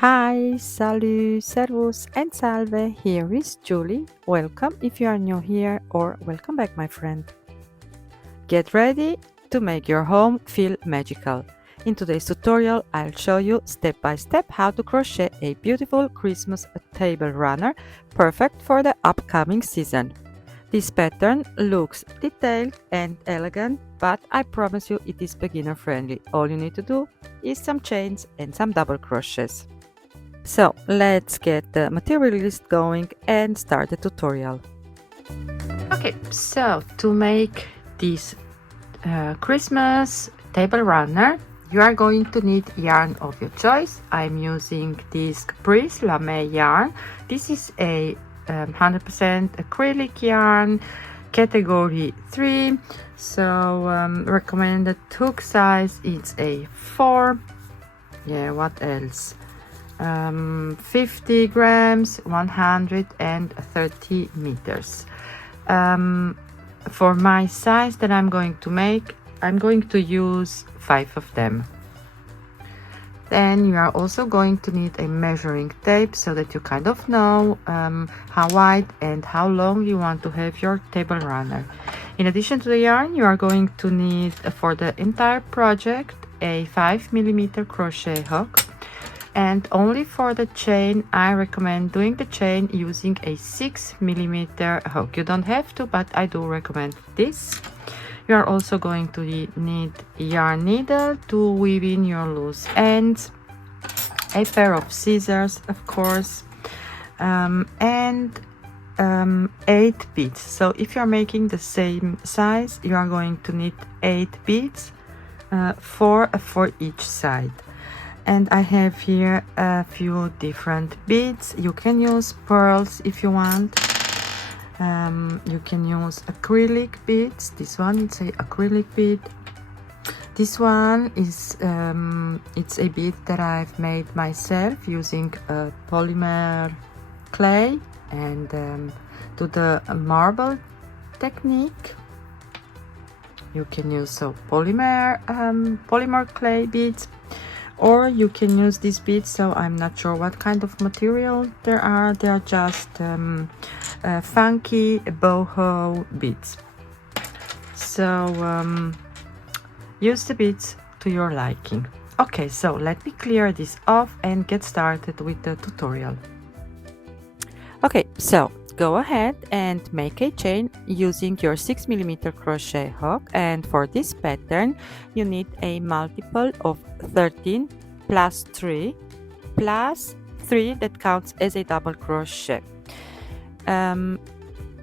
Hi, salut, servus and salve. Here is Julie. Welcome if you are new here, or welcome back, my friend. Get ready to make your home feel magical. In today's tutorial, I'll show you step by step how to crochet a beautiful Christmas table runner, perfect for the upcoming season. This pattern looks detailed and elegant, but I promise you it is beginner friendly. All you need to do is some chains and some double crochets. So let's get the material list going and start the tutorial. Okay, so to make this Christmas table runner, you are going to need yarn of your choice. I'm using this Caprice Lame yarn. This is a 100% acrylic yarn, category 3. So recommended hook size is a 4. Yeah, what else? 50 grams, 130 meters. For my size that I'm going to make, I'm going to use 5 of them. Then you are also going to need a measuring tape so that you kind of know how wide and how long you want to have your table runner. In addition to the yarn, you are going to need for the entire project a 5mm crochet hook. And only for the chain, I recommend doing the chain using a 6mm hook. You don't have to, but I do recommend this. You are also going to need a yarn needle to weave in your loose ends, a pair of scissors, of course, and 8 beads. So if you're making the same size, you are going to need 8 beads, 4 for each side. And I have here a few different beads. You can use pearls if you want. You can use acrylic beads. This one is a acrylic bead. This one is it's a bead that I've made myself using polymer clay and do the marble technique. You can use polymer clay beads, or you can use these beads. So I'm not sure what kind of material there are. They are just funky boho beads. So use the beads to your liking. Okay, so let me clear this off and get started with the tutorial. Okay, so go ahead and make a chain using your 6mm crochet hook, and for this pattern you need a multiple of 13 plus 3 plus 3 that counts as a double crochet.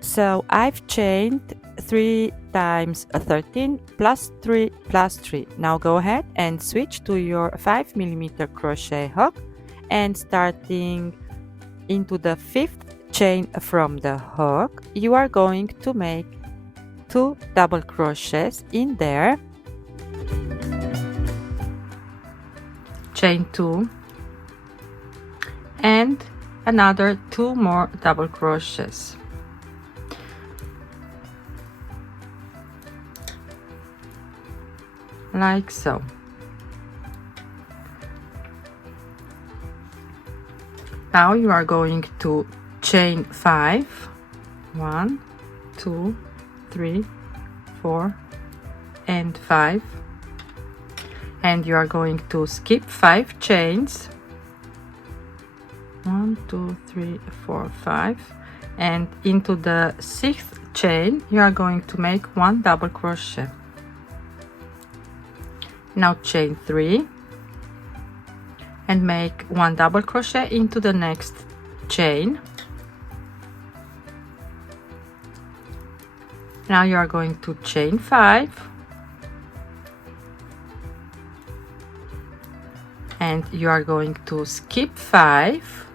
So I've chained 3 times 13 plus 3 plus 3. Now go ahead and switch to your 5mm crochet hook, and starting into the 5th chain from the hook, you are going to make 2 double crochets in there, chain 2, and another 2 more double crochets. Like so. Now you are going to chain 5, 1, 2, 3, 4, and 5, and you are going to skip 5 chains, 1, 2, 3, 4, 5, and into the 6th chain you are going to make 1 double crochet. Now chain 3 and make 1 double crochet into the next chain. Now you are going to chain 5 and you are going to skip 5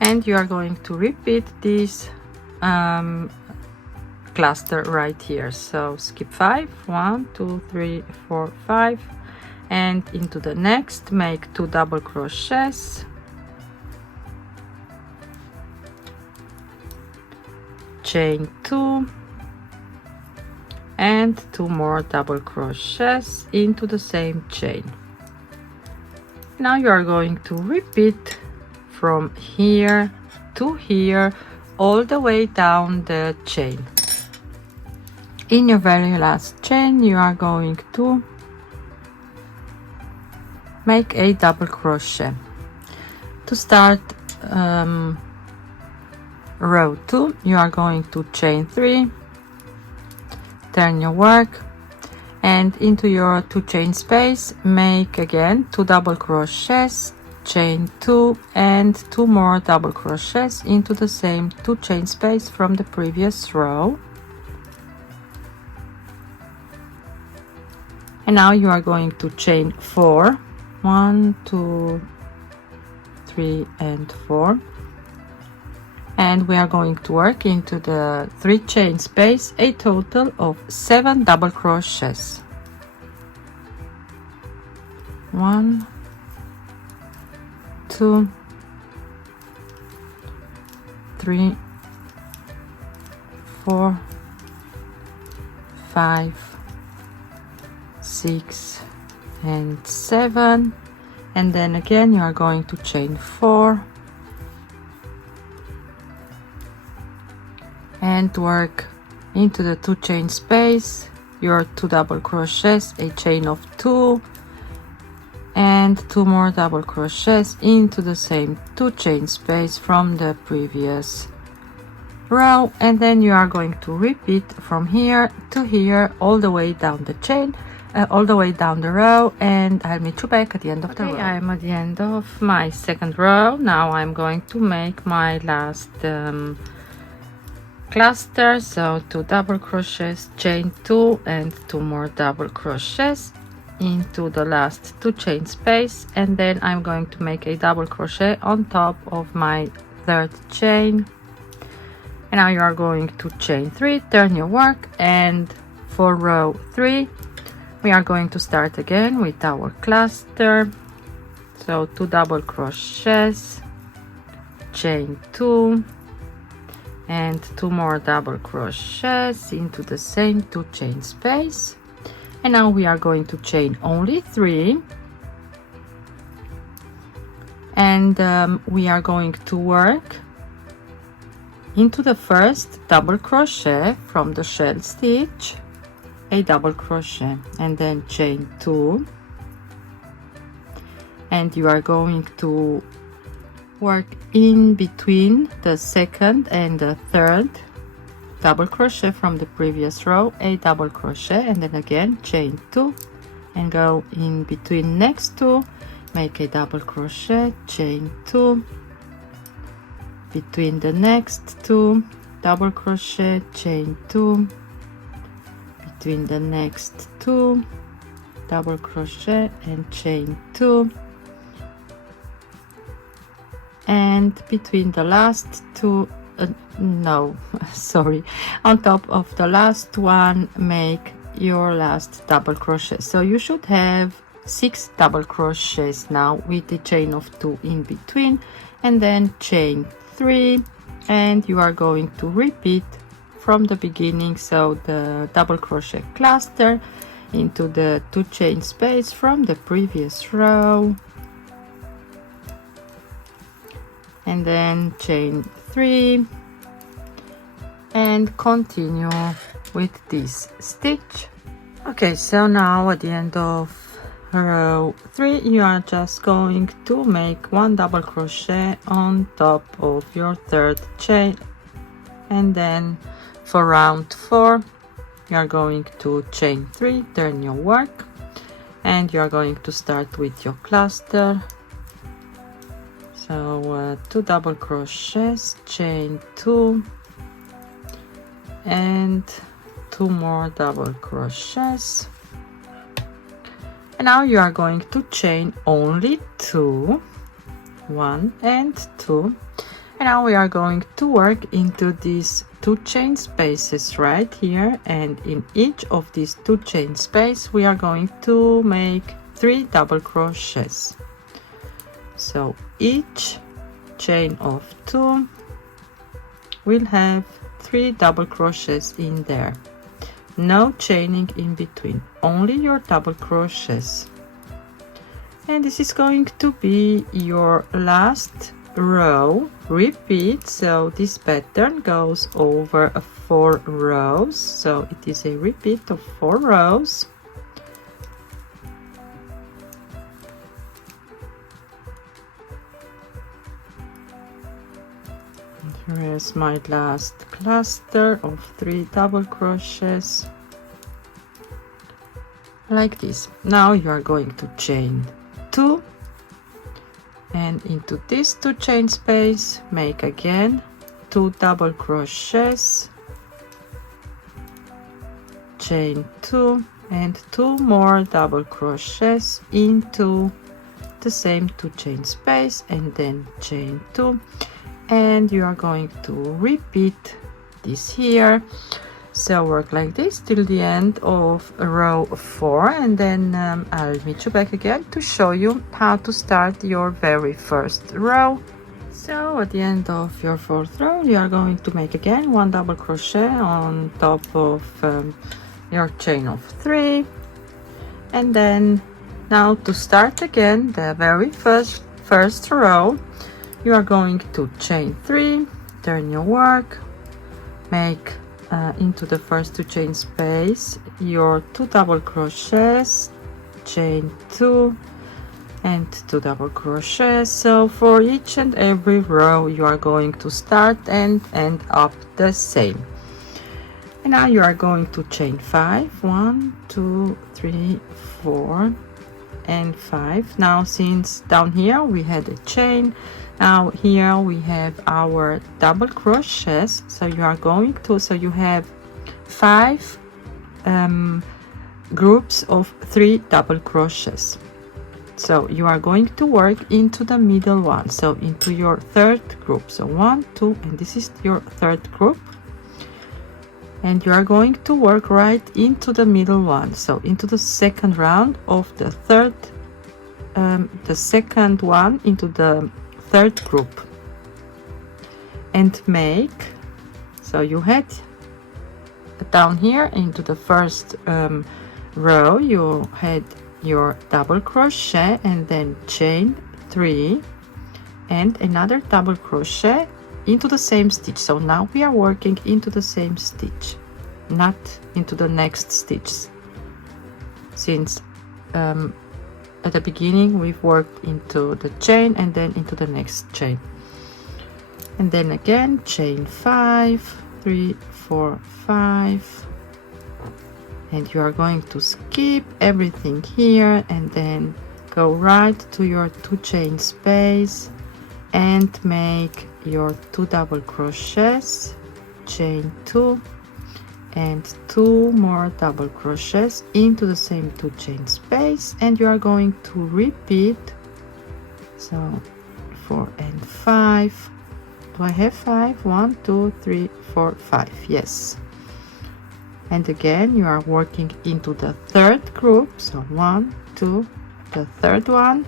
and you are going to repeat this cluster right here. So skip 5, 1, 2, 3, 4, 5, and into the next make 2 double crochets, chain 2, and 2 more double crochets into the same chain. Now you are going to repeat from here to here all the way down the chain. In your very last chain you are going to make a double crochet. To start row 2 you are going to chain 3, turn your work, and into your 2 chain space make again 2 double crochets, chain 2 and 2 more double crochets into the same 2 chain space from the previous row. And now you are going to chain 4, 1, 2, 3 and 4, and we are going to work into the 3 chain space a total of 7 double crochets. 1, 2, 3, 4, 5, 6 and 7, and then again you are going to chain 4 and work into the 2 chain space your 2 double crochets, a chain of 2 and 2 more double crochets into the same 2 chain space from the previous row, and then you are going to repeat from here to here all the way down the chain, all the way down the row, and I'll meet you back at the end of the row. I'm at the end of my second row. Now I'm going to make my last cluster, so 2 double crochets, chain 2 and 2 more double crochets into the last 2 chain space, and then I'm going to make a double crochet on top of my 3rd chain. And now you are going to chain 3, turn your work, and for row 3 we are going to start again with our cluster, so 2 double crochets, chain 2 and 2 more double crochets into the same 2 chain space. And now we are going to chain only 3, and we are going to work into the first double crochet from the shell stitch, a double crochet, and then chain 2, and you are going to work in between the 2nd and the 3rd double crochet from the previous row, a double crochet, and then again chain 2 and go in between next 2, make a double crochet, chain 2, between the next 2 double crochet, chain 2, between the next 2 double crochet and chain 2, and between the last 2 no sorry, on top of the last one make your last double crochet. So you should have 6 double crochets now with the chain of 2 in between, and then chain 3, and you are going to repeat from the beginning, so the double crochet cluster into the 2 chain space from the previous row, and then chain 3 and continue with this stitch. Okay, so now at the end of row 3 you are just going to make 1 double crochet on top of your 3rd chain, and then for round 4 you are going to chain 3, turn your work, and you are going to start with your cluster, so 2 double crochets, chain 2 and 2 more double crochets, and now you are going to chain only 2, 1 and 2, and now we are going to work into these 2 chain spaces right here, and in each of these 2 chain space we are going to make 3 double crochets. So each chain of 2 will have 3 double crochets in there, no chaining in between, only your double crochets. and this is going to be your last row. Repeat, so this pattern goes over 4 rows, so it is a repeat of 4 rows. Here is my last cluster of 3 double crochets, like this. Now you are going to chain 2, and into this 2 chain space make again 2 double crochets, chain 2, and 2 more double crochets into the same 2 chain space, and then chain 2, and you are going to repeat this here. So work like this till the end of row 4, and then I'll meet you back again to show you how to start your very first row. So at the end of your 4th row you are going to make again 1 double crochet on top of your chain of 3, and then now to start again the very first row you are going to chain 3, turn your work, make into the first 2 chain space your 2 double crochets, chain 2, and 2 double crochets. So for each and every row you are going to start and end up the same. And now you are going to chain 5, 1, 2, 3, 4, and 5. Now since down here we had a chain, now here we have our double crochets, so you are going to, so you have 5 groups of 3 double crochets. So you are going to work into the middle one, so into your 3rd group. So 1, 2, and this is your 3rd group, and you are going to work right into the middle one, so into the 2nd round of the 3rd, the 2nd one into the 3rd group, and make, so you had down here into the 1st row you had your double crochet, and then chain 3 and another double crochet into the same stitch. So now we are working into the same stitch, not into the next stitch, since at the beginning we've worked into the chain and then into the next chain, and then again chain 5, 3, 4, 5, and you are going to skip everything here and then go right to your 2 chain space and make your 2 double crochets, chain 2, and 2 more double crochets into the same 2 chain space, and you are going to repeat. So 4 and 5. Do I have 5? 1, 2, 3, 4, 5. Yes. And again you are working into the 3rd group, so 1, 2, the 3rd one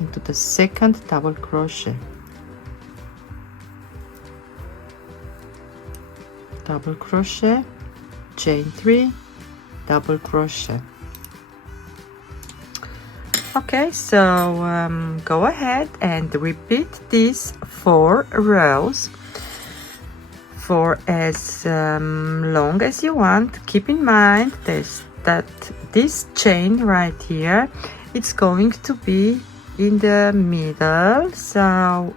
into the 2nd double crochet, double crochet, chain 3, double crochet. Okay, so go ahead and repeat these 4 rows for as long as you want. Keep in mind that this chain right here, it's going to be in the middle, so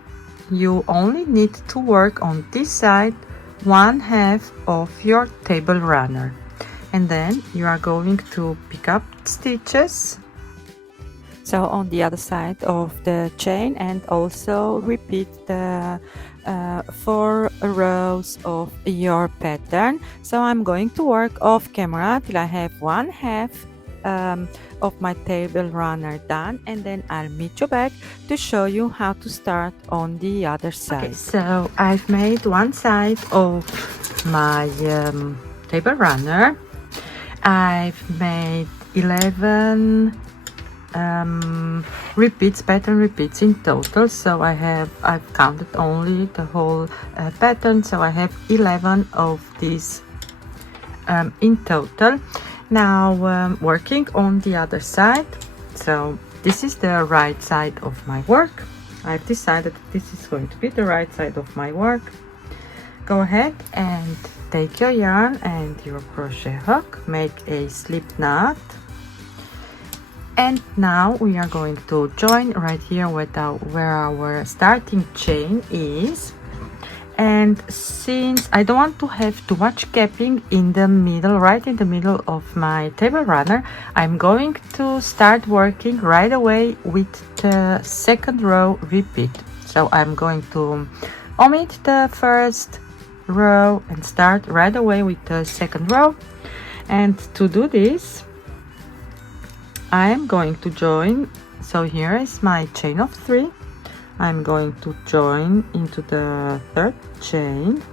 you only need to work on this side 1/2 of your table runner, and then you are going to pick up stitches, so on the other side of the chain, and also repeat the 4 rows of your pattern. So I'm going to work off camera till I have 1/2 of my table runner done, and then I'll meet you back to show you how to start on the other side. Okay, so I've made one side of my table runner. I've made 11 repeats, pattern repeats in total, so I've counted only the whole pattern, so I have 11 of these in total. Now working on the other side, so this is the right side of my work. I've decided that this is going to be the right side of my work. Go ahead and take your yarn and your crochet hook, make a slip knot, and now we are going to join right here where our starting chain is. And since I don't want to have too much gapping in the middle, right in the middle of my table runner, I'm going to start working right away with the second row repeat. So I'm going to omit the first row and start right away with the second row. And to do this, I'm going to join. So here is my chain of 3. I'm going to join into the third chain,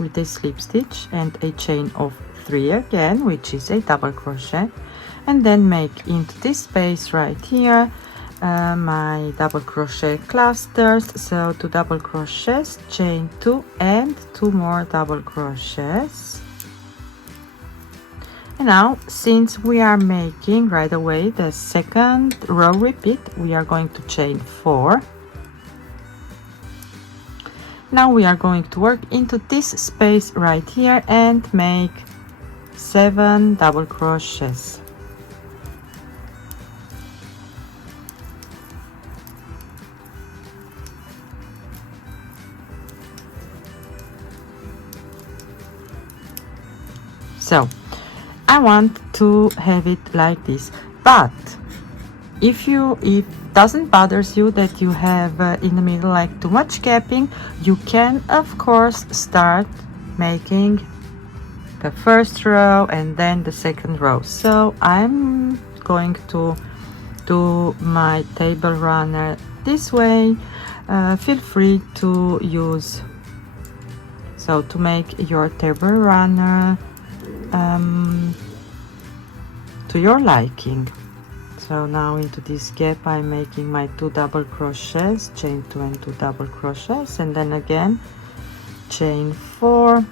with a slip stitch and a chain of 3 again, which is a double crochet, and then make into this space right here my double crochet clusters. So 2 double crochets, chain 2 and 2 more double crochets. And now, since we are making right away the second row repeat, we are going to chain 4. Now we are going to work into this space right here and make 7 double crochets. So I want to have it like this, but if doesn't bothers you that you have in the middle like too much gapping, you can of course start making the first row and then the second row. So I'm going to do my table runner this way. Feel free to use, so to make your table runner to your liking. So now into this gap I'm making my 2 double crochets, chain 2 and 2 double crochets, and then again chain 4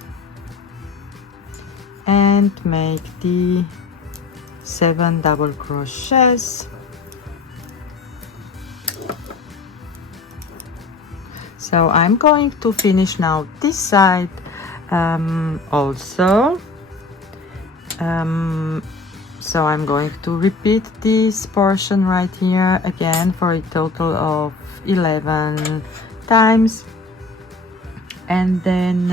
and make the 7 double crochets. So I'm going to finish now this side also. So I'm going to repeat this portion right here again for a total of 11 times, and then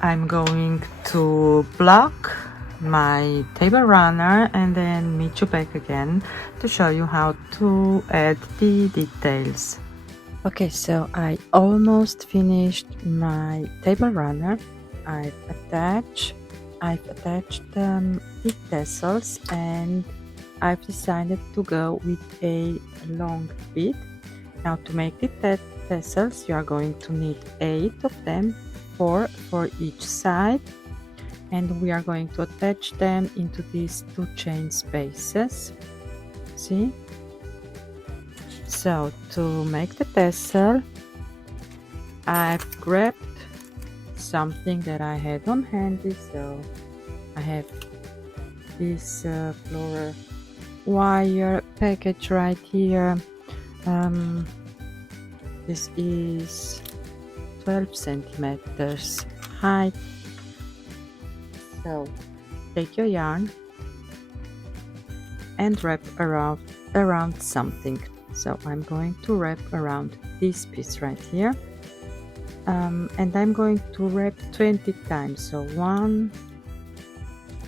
I'm going to block my table runner and then meet you back again to show you how to add the details. Okay, so I almost finished my table runner. I've attached the tassels, and I've decided to go with a long bead. Now to make the tassels you are going to need 8 of them, 4 for each side, and we are going to attach them into these 2 chain spaces. See? So to make the tassel, I've grabbed something that I had on handy. So I have this floral wire package right here. This is 12 centimeters height. So take your yarn and wrap around something. So I'm going to wrap around this piece right here, and I'm going to wrap 20 times. So 1,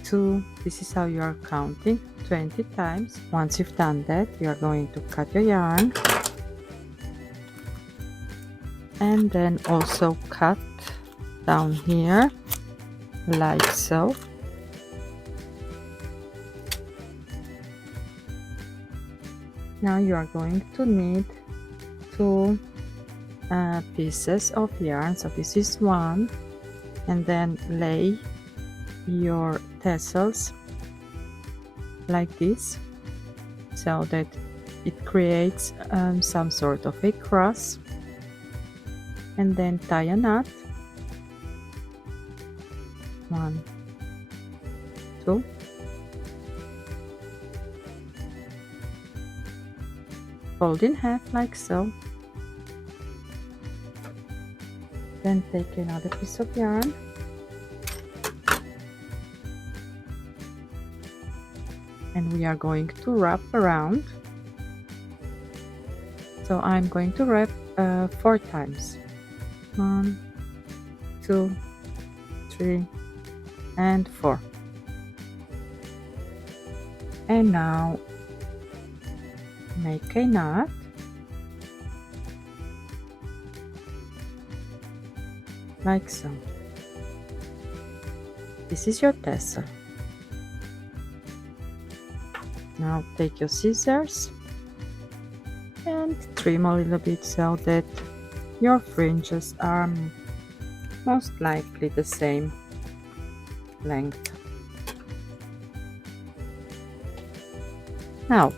2, this is how you are counting, 20 times. Once you've done that, you are going to cut your yarn and then also cut down here like so. Now you are going to need 2 pieces of yarn. So this is 1, and then lay your tassels like this so that it creates some sort of a cross, and then tie a knot 1, 2, fold in half like so. Then take another piece of yarn and we are going to wrap around. So I'm going to wrap 4 times. 1, 2, 3, and 4. And now make a knot. Like so. This is your tassel. Now take your scissors and trim a little bit so that your fringes are most likely the same length. Now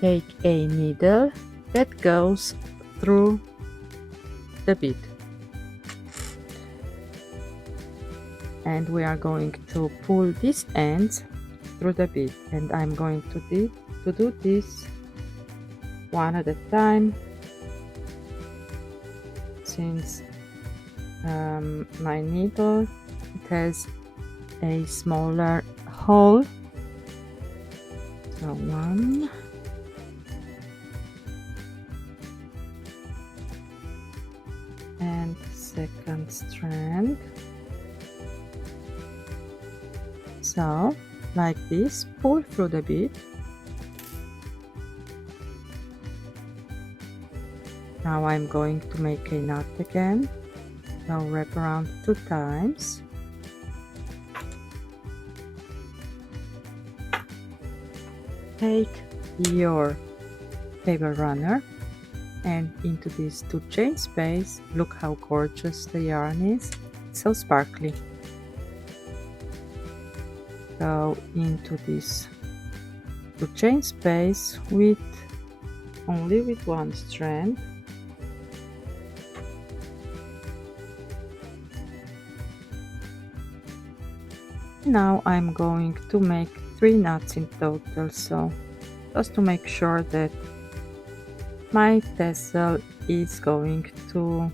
take a needle that goes through the bead and we are going to pull these ends through the bead, and I'm going to do this one at a time, since my needle, it has a smaller hole. So 1, and second strand. So like this, pull through the bead. Now I'm going to make a knot again. Now wrap around 2 times. Take your table runner and into these 2 chain space. Look how gorgeous the yarn is. It's so sparkly. Go into this 2 chain space with only with 1 strand. Now I'm going to make 3 knots in total, so just to make sure that my tassel is going to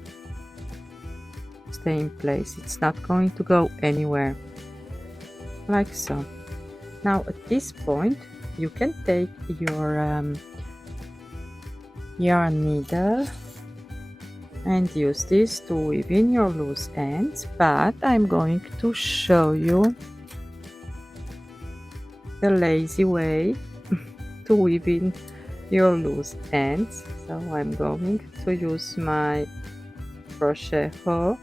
stay in place. It's not going to go anywhere. Like so. Now at this point you can take your yarn needle and use this to weave in your loose ends, but I'm going to show you the lazy way to weave in your loose ends. So I'm going to use my crochet hook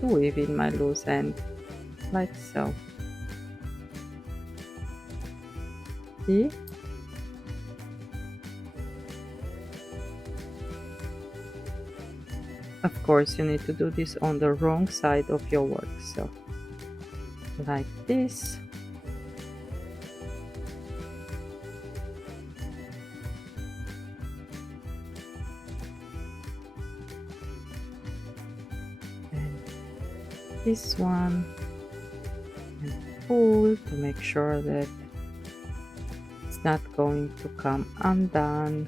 to weave in my loose end, like so. See? Of course, you need to do this on the wrong side of your work, so like this. And this one, and pull to make sure that it's not going to come undone.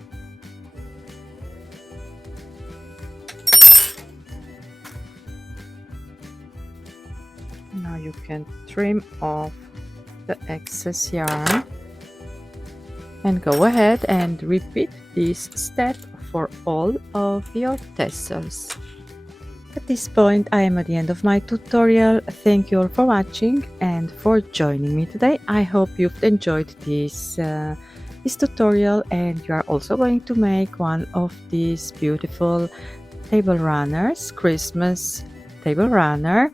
Now you can trim off the excess yarn and go ahead and repeat this step for all of your tassels. At this point I am at the end of my tutorial. Thank you all for watching and for joining me today. I hope you've enjoyed this tutorial, and you are also going to make one of these beautiful table runners, Christmas table runner.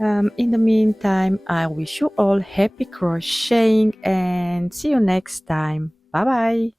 In the meantime, I wish you all happy crocheting and see you next time. Bye bye.